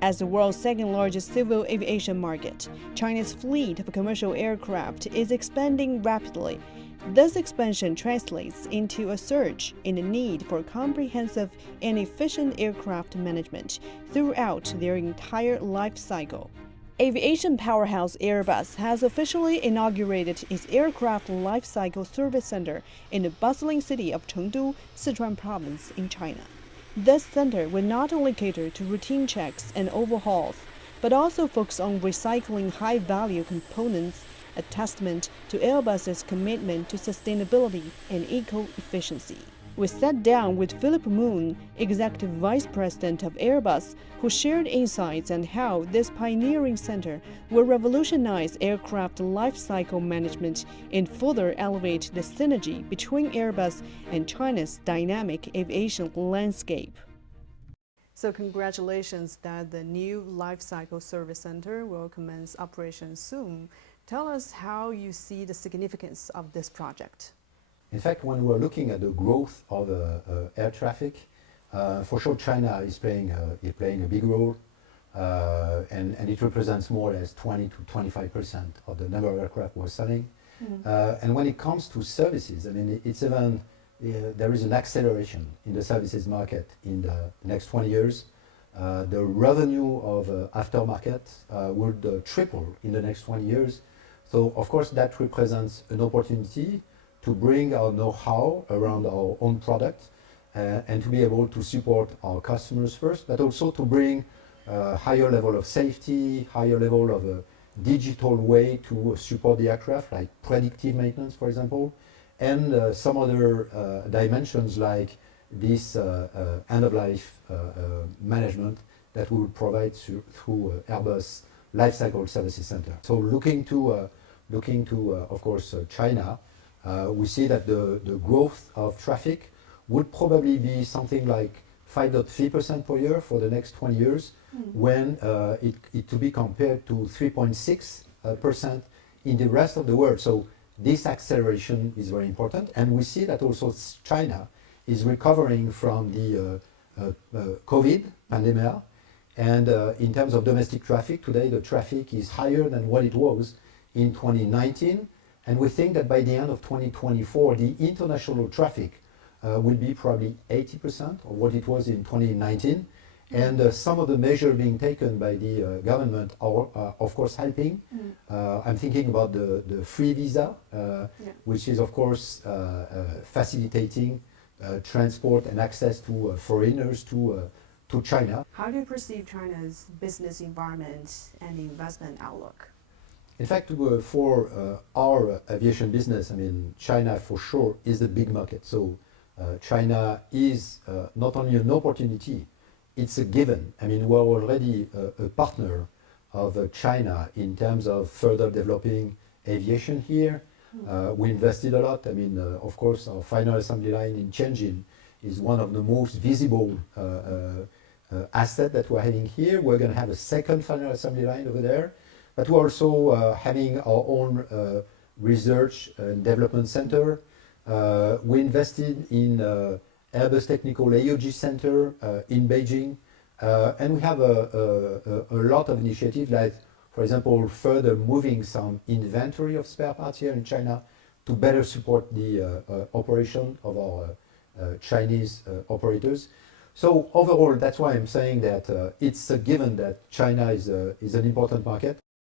As the world's second-largest civil aviation market, China's fleet of commercial aircraft is expanding rapidly. This expansion translates into a surge in the need for comprehensive and efficient aircraft management throughout their entire life cycle. Aviation powerhouse Airbus has officially inaugurated its Aircraft Lifecycle Service Center in the bustling city of Chengdu, Sichuan Province in China. This center will not only cater to routine checks and overhauls, but also focus on recycling high-value components, a testament to Airbus's commitment to sustainability and eco-efficiency. We sat down with Philippe Mhun, Executive Vice President of Airbus, who shared insights on how this pioneering center will revolutionize aircraft lifecycle management and further elevate the synergy between Airbus and China's dynamic aviation landscape. So congratulations that the new Lifecycle Service Center will commence operation soon. Tell us how you see the significance of this project. In fact, when we're looking at the growth of air traffic, for sure China is playing a big role, and it represents more or less 20 to 25% of the number of aircraft we're selling. And when it comes to services, I mean, it's even, there is an acceleration in the services market in the next 20 years. The revenue of aftermarket would triple in the next 20 years. So, of course, that represents an opportunity to bring our know-how around our own product and to be able to support our customers first, but also to bring a higher level of safety, higher level of a digital way to support the aircraft, like predictive maintenance, for example, and some other dimensions like this end-of-life management that we will provide through Airbus Lifecycle Services Center. So looking to of course, China, we see that the growth of traffic would probably be something like 5.3% per year for the next 20 years, when it to be compared to 3.6% in the rest of the world. So this acceleration is very important, and we see that also China is recovering from the COVID pandemic, and in terms of domestic traffic, today the traffic is higher than what it was in 2019. And we think that by the end of 2024, the international traffic will be probably 80% of what it was in 2019. And some of the measures being taken by the government are, of course, helping. I'm thinking about the free visa, which is, of course, facilitating transport and access to foreigners to China. How do you perceive China's business environment and the investment outlook? In fact, for our aviation business, I mean, China for sure is a big market. So China is not only an opportunity, it's a given. I mean, we're already a partner of China in terms of further developing aviation here. We invested a lot. I mean, of course, our final assembly line in Chengdu is one of the most visible assets that we're having here. We're going to have a second final assembly line over there. But we're also having our own research and development center. We invested in Airbus Technical AOG Center in Beijing. And we have a lot of initiatives, like, for example, further moving some inventory of spare parts here in China to better support the operation of our Chinese operators. So overall, that's why I'm saying that it's a given that China is an important market.